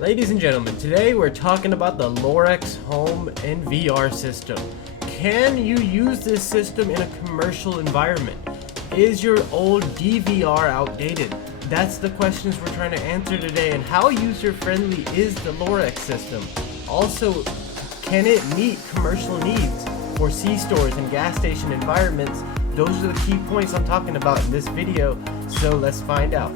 Ladies and gentlemen, today we're talking about the Lorex Home NVR system. Can you use this system in a commercial environment? Is your old DVR outdated? That's the questions we're trying to answer today. And how user-friendly is the Lorex system? Also, can it meet commercial needs for C-stores and gas station environments? Those are the key points I'm talking about in this video, so let's find out.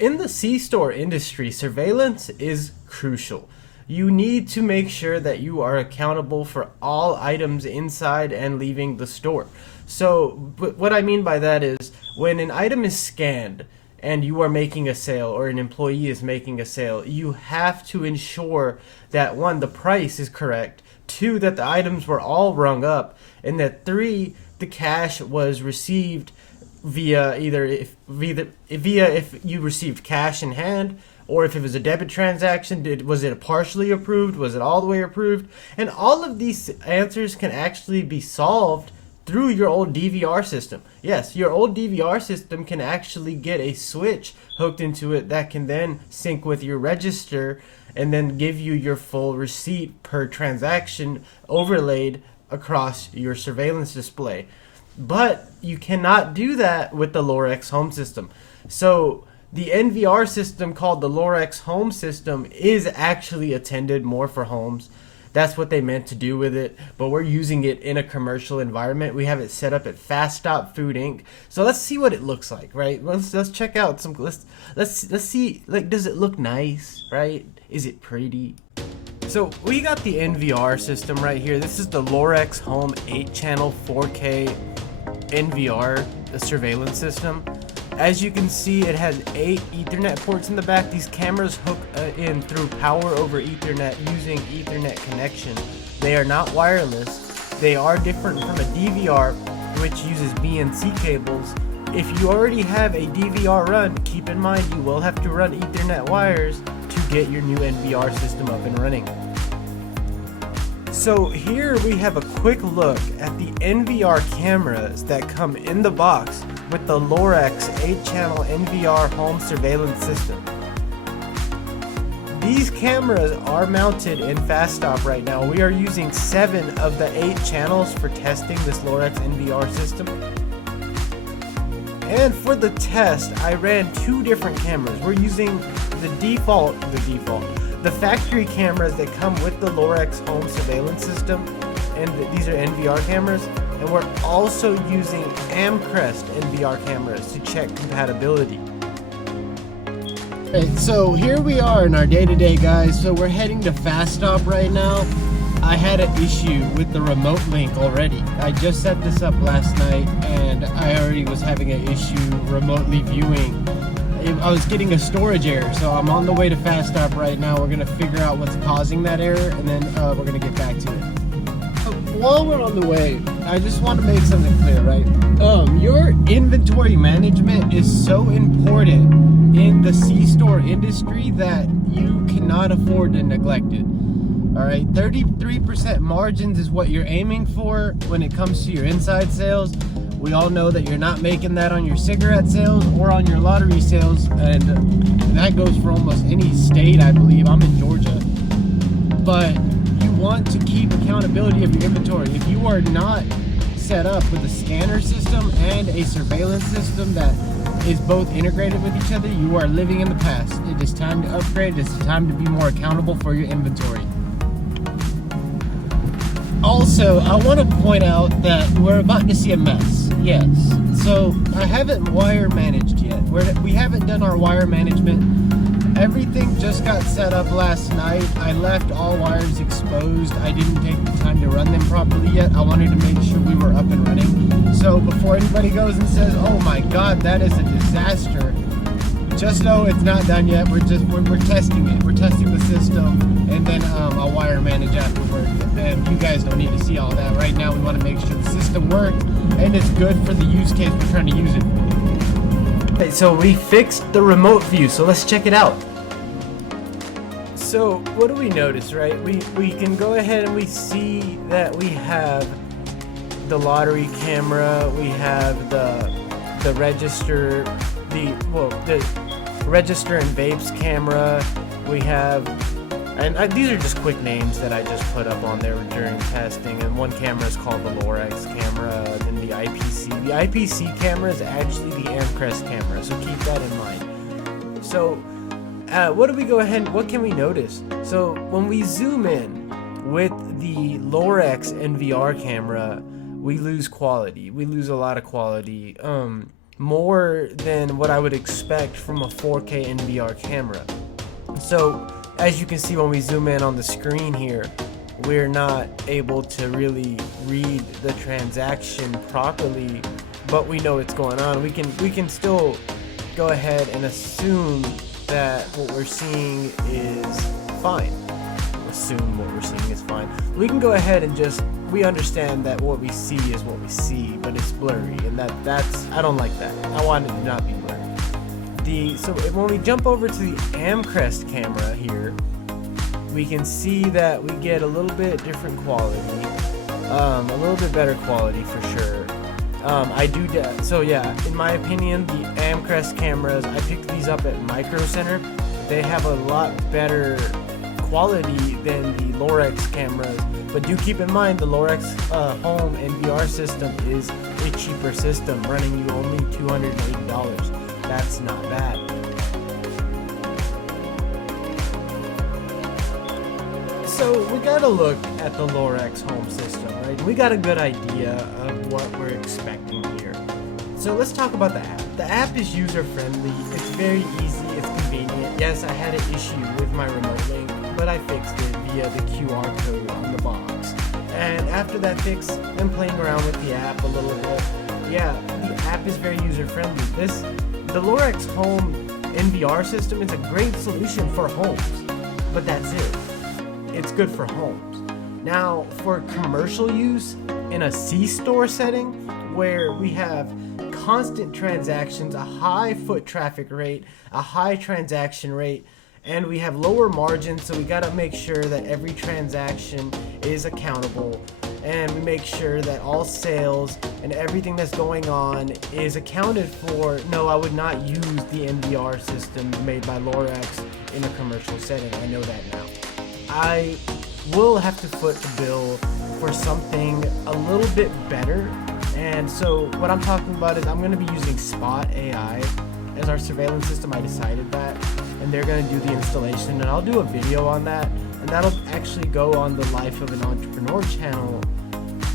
In the C-store industry, surveillance is crucial. You need to make sure that you are accountable for all items inside and leaving the store. So what I mean by that is when an item is scanned and you are making a sale or an employee is making a sale, you have to ensure that one, the price is correct, two, that the items were all rung up, and that three, the cash was received via if you received cash in hand, or if it was a debit transaction, was it partially approved, was it all the way approved? And all of these answers can actually be solved through your old DVR system. Yes, your old DVR system can actually get a switch hooked into it that can then sync with your register and then give you your full receipt per transaction overlaid across your surveillance display. But you cannot do that with the Lorex Home system. So the NVR system, called the Lorex Home system, is actually intended more for homes. That's what they meant to do with it, but we're using it in a commercial environment. We have it set up at Fast Stop Food Inc. So let's see what it looks like, right? Let's check out some. Let's see. Like, does it look nice, right? Is it pretty? So we got the NVR system right here. This is the Lorex Home 8-channel 4K NVR, the surveillance system. As you can see, it has 8 Ethernet ports in the back. These cameras hook in through power over Ethernet using Ethernet connection. They are not wireless. They are different from a DVR, which uses BNC cables. If you already have a DVR run, keep in mind you will have to run Ethernet wires to get your new NVR system up and running. So here we have a quick look at the NVR cameras that come in the box with the Lorex 8-channel NVR home surveillance system. These cameras are mounted in Fast Stop right now. We are using 7 of the 8 channels for testing this Lorex NVR system. And for the test, I ran 2 different cameras. We're using the factory cameras that come with the Lorex home surveillance system, and these are NVR cameras, and we're also using Amcrest NVR cameras to check compatibility. Alright, so here we are in our day-to-day, guys. So we're heading to Fast Stop right now. I had an issue with the remote link already. I just set this up last night and I already was having an issue remotely viewing. I was getting a storage error, so I'm on the way to Fast Stop right now. We're gonna figure out what's causing that error, and then we're gonna get back to it. While we're on the way, I just want to make something clear, right? Your inventory management is so important in the C-store industry that you cannot afford to neglect it. All right, 33% margins is what you're aiming for when it comes to your inside sales. We all know that you're not making that on your cigarette sales or on your lottery sales, and that goes for almost any state, I believe. I'm in Georgia. But you want to keep accountability of your inventory. If you are not set up with a scanner system and a surveillance system that is both integrated with each other, you are living in the past. It is time to upgrade. It's time to be more accountable for your inventory. Also, I want to point out that we're about to see a mess. Yes. So I haven't wire managed yet. We haven't done our wire management. Everything just got set up last night. I left all wires exposed. I didn't take the time to run them properly yet. I wanted to make sure we were up and running. So before anybody goes and says, "Oh my God, that is a disaster," just know it's not done yet. We're testing it. We're testing the system, and then I'll wire manage afterward. And you guys don't need to see all that right now. We want to make sure the system works and it's good for the use case we're trying to use it for. Okay, so we fixed the remote view, so let's check it out. So what do we notice, right? We can go ahead and we see that we have the lottery camera, we have the register, the register and vapes camera, we have, and these are just quick names that I just put up on there during testing. And one camera is called the Lorex camera, and then the IPC. The IPC camera is actually the Amcrest camera, so keep that in mind. So what can we notice? So when we zoom in with the Lorex NVR camera, we lose quality. We lose a lot of quality, more than what I would expect from a 4K NVR camera. So as you can see when we zoom in on the screen here, we're not able to really read the transaction properly, but we know what's going on. We can still go ahead and assume that what we're seeing is fine. Assume what we're seeing is fine. We can go ahead and we understand that what we see is what we see, but it's blurry, and that's I don't like that. I want it to not be blurry. So when we jump over to the Amcrest camera here, we can see that we get a little bit different quality, a little bit better quality for sure. So yeah, in my opinion, the Amcrest cameras, I picked these up at Micro Center. They have a lot better quality than the Lorex cameras, but do keep in mind the Lorex Home NVR system is a cheaper system, running you only $280. That's not bad. So we gotta look at the Lorex Home system, right? We got a good idea of what we're expecting here. So let's talk about the app. The app is user-friendly, it's very easy, it's convenient. Yes, I had an issue with my remote link, but I fixed it via the QR code on the box. And after that fix, I'm playing around with the app a little bit. Yeah, the app is very user-friendly. The Lorex Home NVR system is a great solution for homes, but that's it. It's good for homes. Now, for commercial use in a C-store setting where we have constant transactions, a high foot traffic rate, a high transaction rate, and we have lower margins, so we got to make sure that every transaction is accountable, and we make sure that all sales and everything that's going on is accounted for. No, I would not use the NVR system made by Lorex in a commercial setting. I know that now. I will have to foot the bill for something a little bit better. And so what I'm talking about is I'm going to be using Spot AI as our surveillance system. I decided that, and they're going to do the installation, and I'll do a video on that, and that'll actually go on the Life of an Entrepreneur channel,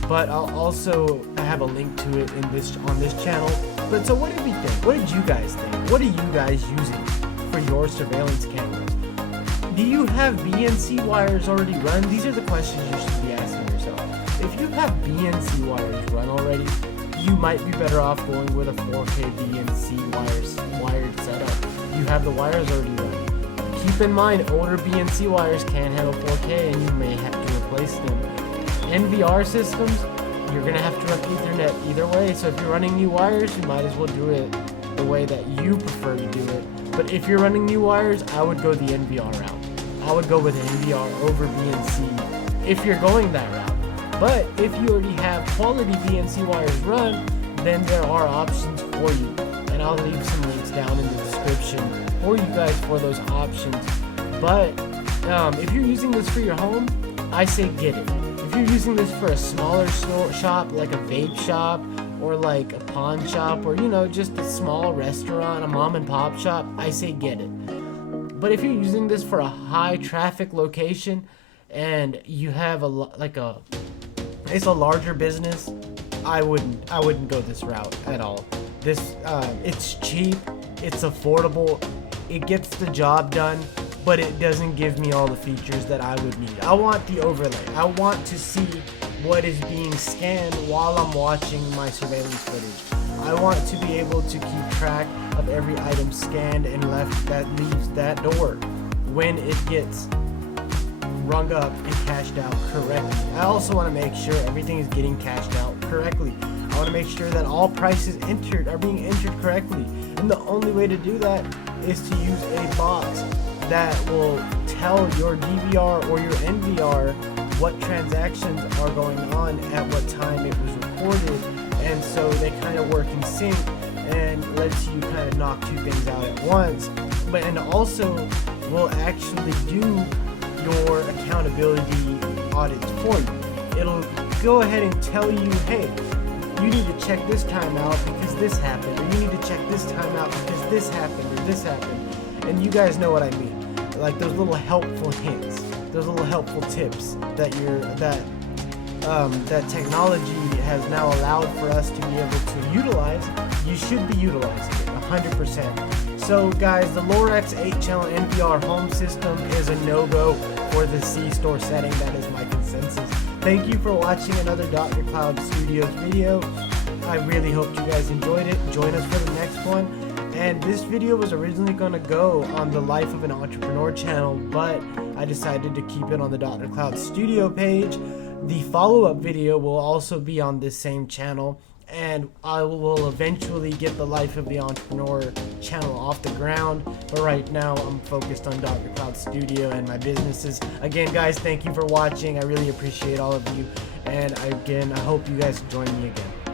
but I'll also have a link to it on this channel. But so what did we think? What did you guys think? What are you guys using for your surveillance cameras? Do you have BNC wires already run? These are the questions you should be asking yourself. If you have BNC wires run already, you might be better off going with a 4K BNC wired setup. You have the wires already running. Keep in mind, older BNC wires can handle 4K, and you may have to replace them. NVR systems, you're going to have to run Ethernet either way. So if you're running new wires, you might as well do it the way that you prefer to do it. But if you're running new wires, I would go the NVR route. I would go with NVR over BNC if you're going that route. But if you already have quality BNC wires run, then there are options for you. And I'll leave some links down in the description for you guys for those options. But if you're using this for your home, I say get it. If you're using this for a smaller shop, like a vape shop, or like a pawn shop, or just a small restaurant, a mom and pop shop, I say get it. But if you're using this for a high traffic location and you have it's a larger business, I wouldn't go this route at all. It's cheap, it's affordable, it gets the job done, but it doesn't give me all the features that I would need. I want the overlay. I want to see what is being scanned while I'm watching my surveillance footage. I want to be able to keep track of every item scanned and left that leaves that door when it gets rung up and cashed out correctly. I also want to make sure everything is getting cashed out correctly. I want to make sure that all prices entered are being entered correctly. And the only way to do that is to use a box that will tell your DVR or your NVR what transactions are going on at what time it was recorded. supported, and so they kind of work in sync and lets you kind of knock two things out at once. But and also will actually do your accountability audits for you. It'll go ahead and tell you, hey, you need to check this time out because this happened, or you need to check this time out because this happened or this happened. And you guys know what I mean. Like those little helpful hints, those little helpful tips that that technology has now allowed for us to be able to utilize. You should be utilizing it 100%. So guys, the Lorex 8-channel NVR home system is a no-go for the C-store setting. That is my consensus. Thank you for watching another Dr. Cloud Studios video. I really hope you guys enjoyed it. Join us for the next one. And this video was originally going to go on the Life of an Entrepreneur channel, but I decided to keep it on the Dr. Cloud Studio page. The follow-up video will also be on this same channel, and I will eventually get the Life of the Entrepreneur channel off the ground. But right now, I'm focused on Dr. Cloud Studio and my businesses. Again, guys, thank you for watching. I really appreciate all of you. And again, I hope you guys join me again.